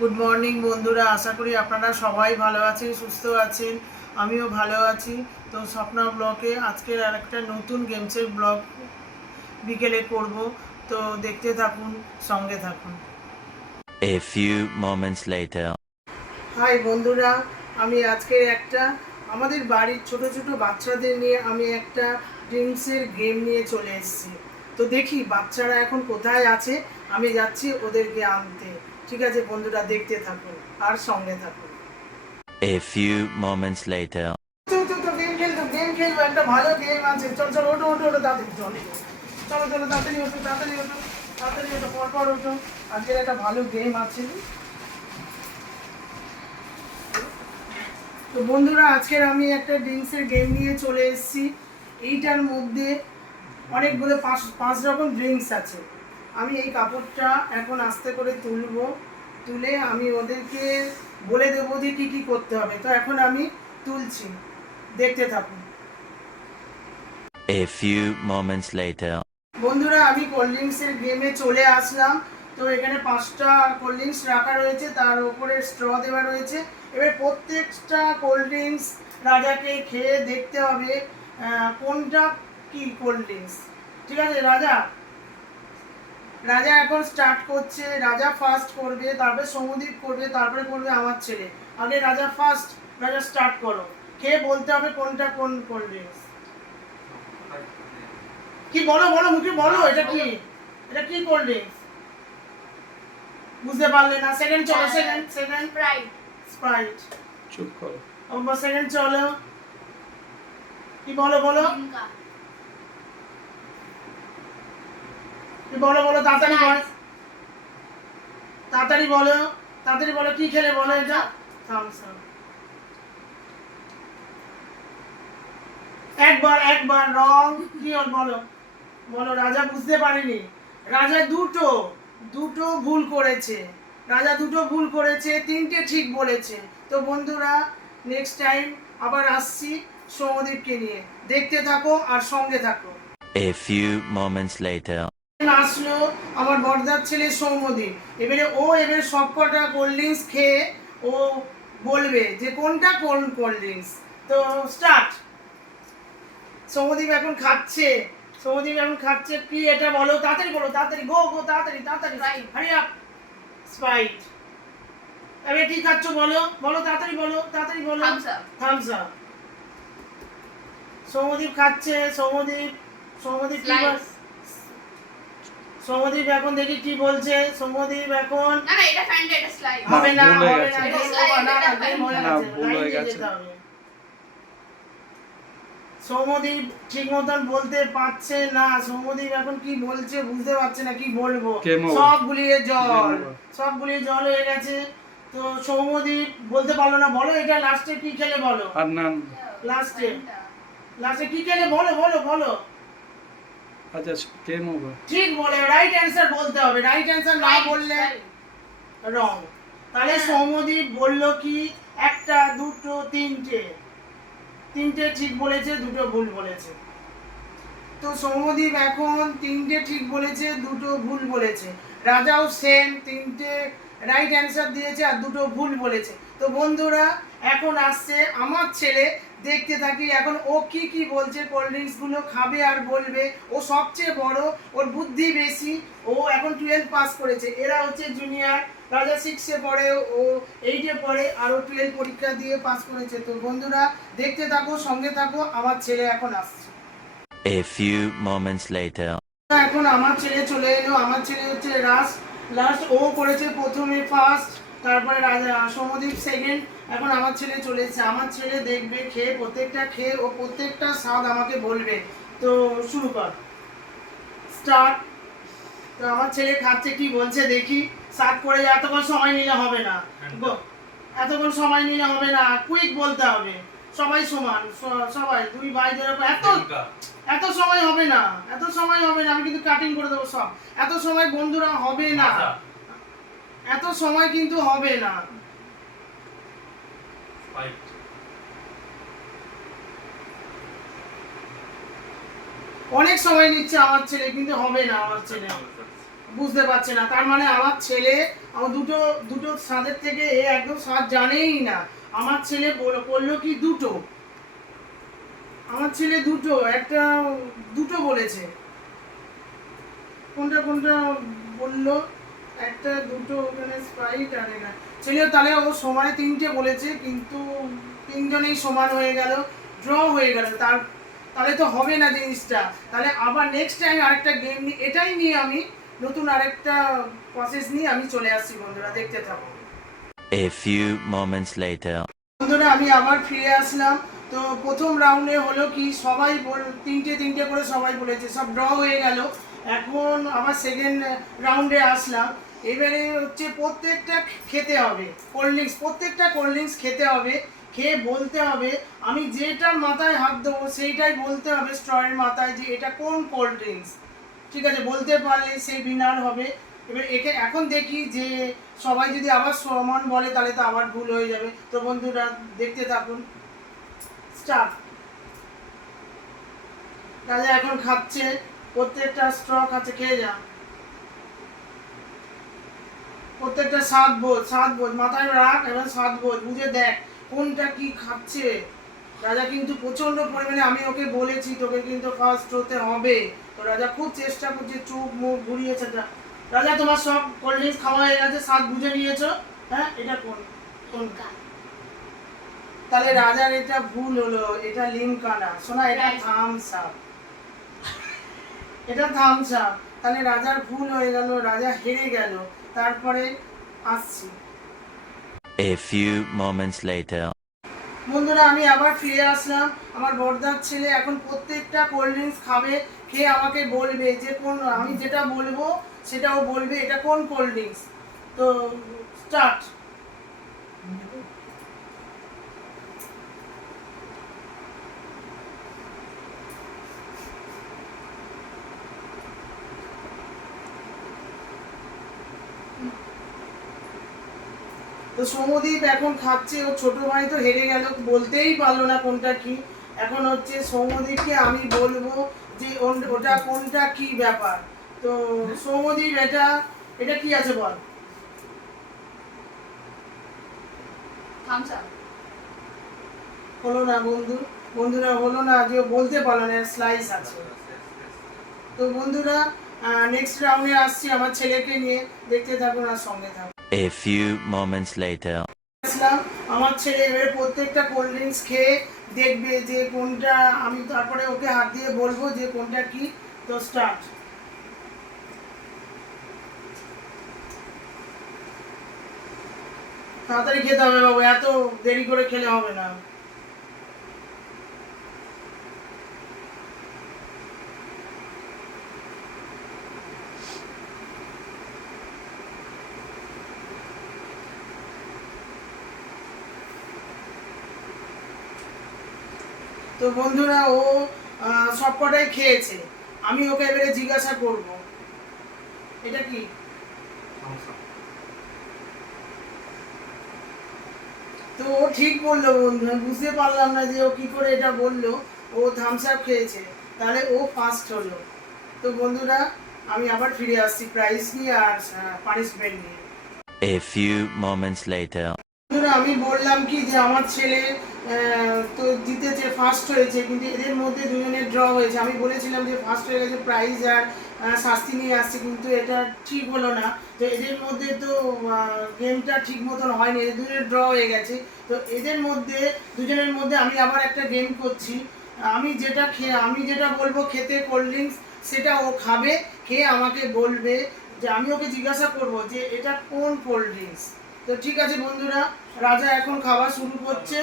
Good morning বন্ধুরা, আশা করি আপনারা সবাই ভালো আছেন, সুস্থ আছেন। আমিও ভালো আছি। তো স্বপ্না ব্লগে আজকের আর একটা নতুন গেমসের ব্লগ বিকেলে করব। তো দেখতে থাকুন, সঙ্গে থাকুন। A few moments later. Hi বন্ধুরা, আমি আজকের একটা আমাদের বাড়ির ছোট ছোট বাচ্চাদের নিয়ে আমি একটা ড্রিঙ্কসের গেম নিয়ে চলে এসেছি। তো দেখি বাচ্চারা এখন কোথায় আছে, আমি যাচ্ছি ওদেরকে আনতে। ঠিক আছে বন্ধুরা, দেখতে থাকুন আর সঙ্গে থাকুন। A few moments later. Game খেলবো, একটা ভালো গেম আছে। চল চল, ওঠো ওঠো ওঠো, তাড়াতাড়ি চলো চলো চলো, তাড়াতাড়ি ওঠো তাড়াতাড়ি ওঠো তাড়াতাড়ি ওঠো, পরপর ওঠো। আজকের একটা ভালো গেম আছে। তো বন্ধুরা, আজকের আমি একটা ড্রিঙ্কসের গেম নিয়ে চলে এসেছি। এইটার মধ্যে অনেকগুলো পাঁচ রকম ড্রিঙ্কস আছে। আমি এই কাপড়টা এখন আস্তে করে তুলে আমি ওদেরকে বলে দেবো যে কী কী করতে হবে। তো এখন আমি তুলছি, দেখতে থাকুন। A few moments later. বন্ধুরা, আমি কোল্ড ড্রিঙ্কসের গেমে চলে আসলাম। তো এখানে 5টা কোল্ড ড্রিঙ্কস রাখা রয়েছে, তার উপরে স্ট্র দেওয়া রয়েছে। এবার প্রত্যেকটা কোল্ড ড্রিঙ্কস রাজাকে খেয়ে দেখতে হবে কোনটা কি কোল্ড ড্রিঙ্কস। ঠিক আছে রাজা, রাজা এখন স্টার্ট করছে। রাজা ফার্স্ট করবে, তারপরে সৌমদীপ করবে, তারপরে করবে আমার ছেলে। আগে রাজা ফার্স্ট, রাজা স্টার্ট করো। খেয়ে বলতে হবে কোনটা কোন কোল্ড ড্রিঙ্কস। কি বলো বলো, মুখে বলো, এটা কি কোল্ড ড্রিঙ্কস। বুঝতে পারলে না? সেকেন্ড চলো, সেকেন্ড স্প্রাইট। চুপ করো। সেকেন্ড চলো, কি বলো বলো, কি বলো বলো, তাড়াতাড়ি বলো, তাড়াতাড়ি বলো, তাড়াতাড়ি বলো, কি খেলে বলো এটা। Thums Up. একবার রং। কি বলো বলো, রাজা বুঝতে পারেনি। রাজা দুটো ভুল করেছে। রাজা দুটো ভুল করেছে, 3টে ঠিক বলেছে। তো বন্ধুরা, নেক্সট টাইম আবার আসছি সৌমদীপকে নিয়ে। দেখতে থাকো আর সঙ্গে থাকো। A few moments later. আসলো আমার বড়দার ছেলে সৌমদীপ। এবারে সবকটা কোল্ড ড্রিঙ্কস খেয়ে ও বলবে যে কোনটা কোন কোল্ড ড্রিঙ্কস। তো স্টার্ট। সৌমদীপ এখন খাচ্ছে কি এটা বলো, তাড়াতাড়ি বলো, তাড়াতাড়ি গো গো, তাড়াতাড়ি তাড়াতাড়ি, হারি আপ। স্প্রাইট। এবারে কি খাচ্ছ বলো বলো, তাড়াতাড়ি বলো, তাড়াতাড়ি বলো। Thums up. সৌমদীপ খাচ্ছে। সৌমদীপ কি বল, সৌমদীপ এখন দেখি কি বলছে। সৌমদীপ এখন না না, এটা ফ্যান্টা, এটা স্লাইড হবে না, ভুল হয়ে হবে গেছে। না, এটা game slide, over, না এটা game হয়ে না, গেছে, ভুল line হয়ে দিয়ে গেছে। যেতে হবে। সৌমদীপ ঠিক মতন বলতে পারছে না। সৌমদীপ এখন কি বলছে বুঝতে পারছে না, কি বলবো। Game over. সব গুলিয়ে জল, Game over. সব গুলিয়ে জল হয়ে গেছে। তো সৌমদীপ বলতে পারলো না। বলো এটা লাস্টে কি খেলে বলো, আর না, লাস্টে কি খেলে বলো বলো বলো। আচ্ছা গেম ওভার। ঠিক বলে, রাইট অ্যান্সার বলতে হবে। রাইট অ্যান্সার না বললে রং। তাহলে সৌমদীপ বললো কি একটা, দুটো, তিনটে ঠিক বলেছে, দুটো ভুল বলেছে। তো সৌমদীপ এখন 3টে ঠিক বলেছে, দুটো ভুল বলেছে। রাজাও সেম, 3টে রাইট অ্যান্সার দিয়েছে আর দুটো ভুল বলেছে। তো বন্ধুরা, এখন আসছে আমার ছেলে। দেখতে থাকি এখন ও কি কি বলছে। কোল্ড ড্রিঙ্কসগুলো খাবে আর বলবে। ও সবচেয়ে বড়, ওর বুদ্ধি বেশি। ও এখন 12 পাস করেছে। এরা হচ্ছে জুনিয়র। রাজা 6-এ পড়ে, ও 8-এ পড়ে, আর ও 12 পরীক্ষা দিয়ে পাস করেছে। তো বন্ধুরা, দেখতে থাকো, সঙ্গে থাকো। আমার ছেলে এখন আসছে। A few moments later. এখন আমার ছেলে চলে এলো। আমার ছেলে হচ্ছে লাস্ট ও করেছে প্রথমে ফার্স্ট, তারপরে রাজা সৌমদীপ সেকেন্ড। এখন আমার ছেলে চলে এসেছে। আমার ছেলে দেখবে খেয়ে, প্রত্যেকটা খেয়ে ও প্রত্যেকটা স্বাদ আমাকে বলবে। তো শুরু কর, স্টার্ট। তো আমার ছেলে খাচ্ছে, কি বলছে দেখি। স্টার্ট করে এতক্ষণ সময় নিলে হবে না, এতক্ষণ সময় নিলে হবে না, কুইক বলতে হবে। সবাই সমান, সবাই দুই ভাইদের উপর এত সময় হবে না, এত সময় হবে না। আমি কিন্তু কাটিং করে দেবো সব। এত সময় বন্ধুরা হবে না, এত সময় কিন্তু হবে না। অনেক সময় নিচ্ছে আমার ছেলে, কিন্তু হবে না। আমার ছেলে বুঝতে পারছে না। তার মানে আমার ছেলে আমার দুটো দুটো স্বাদের থেকে এ একদম স্বাদ জানেই না। আমার ছেলে বললো কি দুটো, আমার ছেলে দুটো, একটা দুটো বলেছে, কোনটা কোনটা বললো, একটা দুটো ওখানে স্প্রাইট আর এটা ছেলে, তাহলে ও সমানে তিনটে বলেছে, কিন্তু তিনজনেই সমান হয়ে গেল, ড্র হয়ে গেল। তাহলে তো হবে না জিনিসটা, তাহলে আবার নেক্সট টাইম আরেকটা গেম নিয়ে, এটাই নিয়ে আমি নতুন আরেকটা প্রসেস নিয়ে আমি চলে আসছি বন্ধুরা, দেখতে থাকো। A few moments later. বন্ধুরা আমি আবার ফিরে আসলাম। তো প্রথম রাউন্ডে হলো কি সবাই তিনটে তিনটে করে সবাই বলেছে, সব ড্র হয়ে গেল। এখন আবার সেকেন্ড রাউন্ডে আসলাম। এবারে হচ্ছে প্রত্যেকটা খেতে হবে কোল্ড ড্রিঙ্কস, প্রত্যেকটা কোল্ড ড্রিঙ্কস খেতে হবে, খেয়ে বলতে হবে, আমি যেটার মাথায় হাত দেবো সেইটাই বলতে হবে স্ট্রয়ের মাথায় যে এটা কোন কোল্ড ড্রিঙ্কস। ঠিক আছে, বলতে পারলে সেই উইনার হবে। এবার একে এখন দেখি যে সবাই যদি আবার সমান বলে তাহলে তো আবার ভুল হয়ে যাবে। তো বন্ধুরা দেখতে থাকুন, স্টার্ট। রাজা এখন খাচ্ছে, প্রত্যেকটা স্ট্র খাচ্ছে, খেয়ে যা, প্রত্যেকটা স্বাদ বোঝ মাথায় রাখ এবং স্বাদ বোঝ, বুঝে দেখ কোনটা কি খাচ্ছে। রাজা কিন্তু প্রচন্ড পরিমাণে, আমি ওকে বলেছি তোকে কিন্তু ফার্স্ট হতে হবে, তো রাজা খুব চেষ্টা করছে, চোখ মুখ ঘুরিয়েছে। রাজা তোমার সব কোল্ড ড্রিঙ্কস খাওয়া হয়ে গেছে, স্বাদ বুঝে নিয়েছো, হ্যাঁ এটা কোনটা? তাহলে রাজার এটা ভুল হলো, এটা লিমকা না শোনা, এটা থামস আপ, এটা থামস আপ। তাহলে রাজার ভুল হয়ে গেল, রাজা হেরে গেল। তারপরে আসছি A few moments later. বন্ধুরা, আমি আবার ফিরে আসলাম। আমার বড়দার ছেলে এখন প্রত্যেকটা কোল্ড ড্রিঙ্কস খাবে, খেয়ে আমাকে বলবে যে কোন, আমি যেটা বলবো সেটাও বলবে এটা কোন কোল্ড ড্রিঙ্কস। তো স্টার্ট। তো সৌমদীপ এখন খাচ্ছে, ও ছোট ভাই তো হেরে গেল, বলতেই পারলো না কোনটা কি। এখন হচ্ছে সৌমদীপকে আমি বলবো যে ওটা কোনটা কি ব্যাপার। তো সৌমদীপ এটা এটা কি আছে বল। হলো না বন্ধুরা হলো না, যে ও বলতে পারলো না স্লাইস আছে। তো বন্ধুরা নেক্সট রাউন্ডে আসছি আমার ছেলেকে নিয়ে, দেখতে থাকুন আর সঙ্গে থাকুন। A few moments later. আসলাম, আমার ছেলে এবারে প্রত্যেকটা কোল্ড ড্রিঙ্কস খেয়ে দেখবে যে কোনটা, আমি তারপরে ওকে হাত দিয়ে বলবো যে কোনটা কি। তো স্টার্ট। তাড়াতাড়ি খেতে হবে বাবু, এত দেরি করে খেলে হবে না। তো বন্ধুরা ও সবকটাই খেয়েছে, আমি ওকে এবারে জিজ্ঞাসা করব এটা কি। তো ও ঠিক বললো বন্ধু, বুঝতে পারলাম না যে ও কি করে এটা বললো। ও থামস আপ খেয়েছে, তাহলে ও ফার্স্ট হলো। তো বন্ধুরা আমি আবার ফিরে আসছি প্রাইজ নিয়ে আর পানিশমেন্ট নিয়ে। A few moments later. বন্ধুরা আমি বললাম কি যে আমার ছেলে তো জিতেছে, ফার্স্ট হয়েছে, কিন্তু এদের মধ্যে দুজনের ড্র হয়েছে। আমি বলেছিলাম যে ফার্স্ট হয়ে গেছে, প্রাইজ আর শাস্তি নিয়ে আসছে, কিন্তু এটা ঠিক হলো না। তো এদের মধ্যে তো গেমটা ঠিক মতন হয়নি, এদের দুজনের ড্র হয়ে গেছে। তো এদের মধ্যে দুজনের মধ্যে আমি আবার একটা গেম করছি। আমি যেটা বলবো খেতে কোল্ড ড্রিঙ্কস, সেটা ও খাবে, খেয়ে আমাকে বলবে, যে আমি ওকে জিজ্ঞাসা করব যে এটা কোন কোল্ড ড্রিঙ্কস। তো ঠিক আছে বন্ধুরা, রাজা এখন খাওয়া শুরু করছে।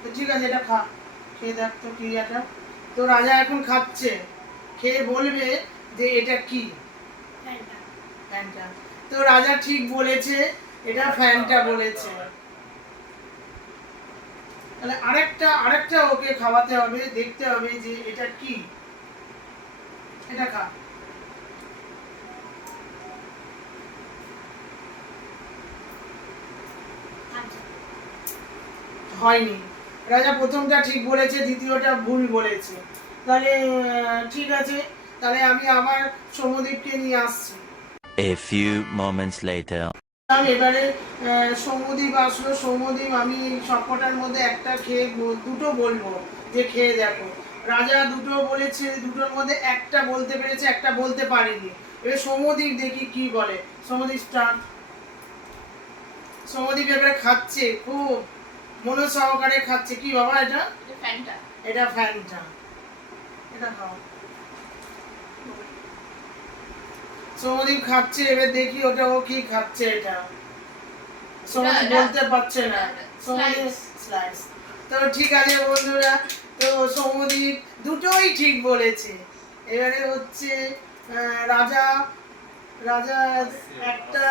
তো ঠিক আছে, এটা খা, খেয়ে দেখ তো কি এটা। তো রাজা এখন খাচ্ছে, খেয়ে বলবে যে এটা কি। ফ্যান্টা। তো রাজা ঠিক বলেছে, এটা ফ্যান্টা বলেছে। তাহলে আরেকটা ওকে খাওয়াতে হবে, দেখতে হবে যে এটা কি। এটা খা। হয়নি, রাজা প্রথমটা ঠিক বলেছে, দ্বিতীয়টা ভুল বলেছে। তাহলে ঠিক আছে, তাহলে আমি আবার সৌমদীপকে নিয়ে আসছি। A few moments later. এবারে সৌম্যদীপ আসলো। সৌম্যদীপ আমি সবকটার মধ্যে একটা খেয়ে দুটো বলবো যে খেয়ে দেখো। রাজা দুটো বলেছে, দুটোর মধ্যে একটা বলতে পেরেছে, একটা বলতে পারেনি। এবার সৌম্যদীপ দেখি কি বলে। সৌম্যদীপ স্টার্ট। সৌম্যদীপ এবারে খাচ্ছে, খুব মন সহকারে খাচ্ছে। কি বাবা এটা? ফ্যানটা। এটা ফ্যানটা। এটা খাও। সৌম্যদীপ খাচ্ছে, এবার দেখি ওটা ও কি খাচ্ছে। এটা সৌম্যদীপ বলতে পারছে না। সৌম্যদীপ স্লাইস। তো ঠিক আছে বন্ধুরা, তো সৌম্যদীপ দুটোই ঠিক বলেছে। এবারে হচ্ছে রাজা। রাজা একটা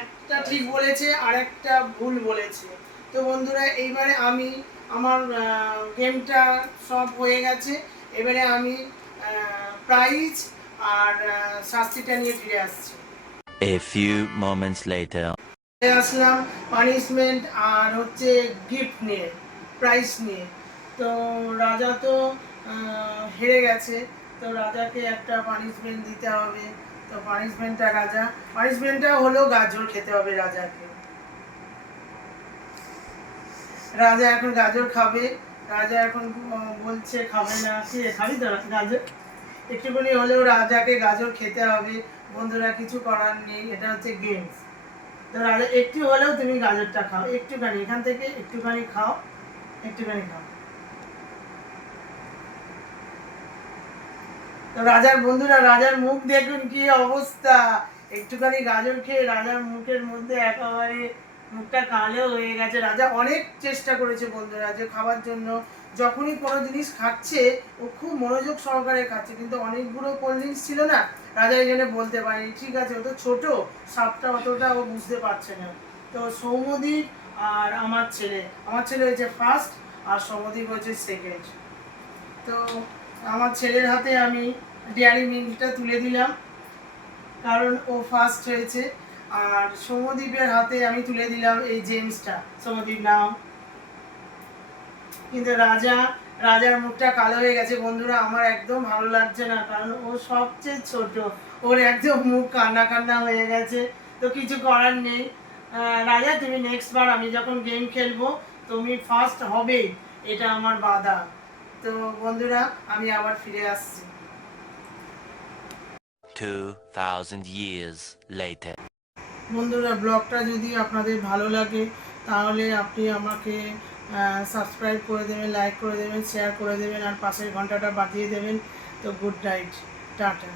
একটা ঠিক বলেছে আর একটা ভুল বলেছে। তো বন্ধুরা এইবারে আমি আমার গেমটা সব হয়ে গেছে। এবারে আমি প্রাইজ আর শাস্তিটা নিয়ে ফিরে আসছি। A few moments later. ফিরে আসলাম পানিশমেন্ট আর হচ্ছে গিফট নিয়ে, প্রাইজ নিয়ে। তো রাজা তো হেরে গেছে, তো রাজাকে একটা পানিশমেন্ট দিতে হবে। তো পানিশমেন্টটা হলো গাজর খেতে হবে রাজাকে। রাজা এখন গাজর খাবে। রাজা এখন বলছে খাবে না। কি খাবি তো গাজর? একটুখানি হলেও রাজাকে গাজর খেতে হবে। বন্ধুরা কিছু করার নেই, এটা হচ্ছে গেমস। তো রাজা একটু হলেও তুমি গাজরটা খাও, একটুখানি এখান থেকে একটুখানি খাও, একটুখানি খাও। তো রাজার বন্ধুরা, রাজার মুখ দেখুন কি অবস্থা। একটুখানি গাজর খেয়ে রাজার মুখের মধ্যে একেবারে মুখটা কালো হয়ে গেছে। রাজা অনেক চেষ্টা করেছে বন্ধুরা যে খাবার জন্য। যখনই কোনো জিনিস খাচ্ছে ও খুব মনোযোগ সহকারে খাচ্ছে, কিন্তু অনেকগুলো কোল্ড ড্রিঙ্কস ছিল না, রাজা এই জন্য বলতে পারেনি। ঠিক আছে, ও তো ছোটো, সাপটা অতটা ও বুঝতে পারছে না। তো সৌম্যদীপ আর আমার ছেলে হয়েছে ফার্স্ট আর সৌম্যদীপ হয়েছে সেকেন্ড। তো আমার ছেলের হাতে আমি ডেয়ারি মিল্কটা তুলে দিলাম, কারণ ও ফার্স্ট হয়েছে। আর সৌম্যদীপের হাতে আমি তুলে দিলাম এই জেমসটা। সৌম্যদীপ নাও। কিন্তু রাজার মুখটা কালো হয়ে গেছে বন্ধুরা। আমার একদম ভালো লাগছে না, কারণ ও সবচেয়ে ছোট, ওর একদম মুখ কান্না কান্না হয়ে গেছে। তো কিছু করার নেই। রাজা তুমি নেক্সট বার আমি যখন গেম খেলবো তুমি ফার্স্ট হবেই, এটা আমার বাধা। তো বন্ধুরা আমি আবার ফিরে আসছি। 2000 years later. বন্ধুরা ব্লগটা যদি আপনাদের ভালো লাগে তাহলে আপনি আমাকে সাবস্ক্রাইব করে দেবেন, লাইক করে দেবেন, শেয়ার করে দেবেন আর পাশের ঘন্টাটা বাজিয়ে দেবেন। তো গুড নাইট, টাটা।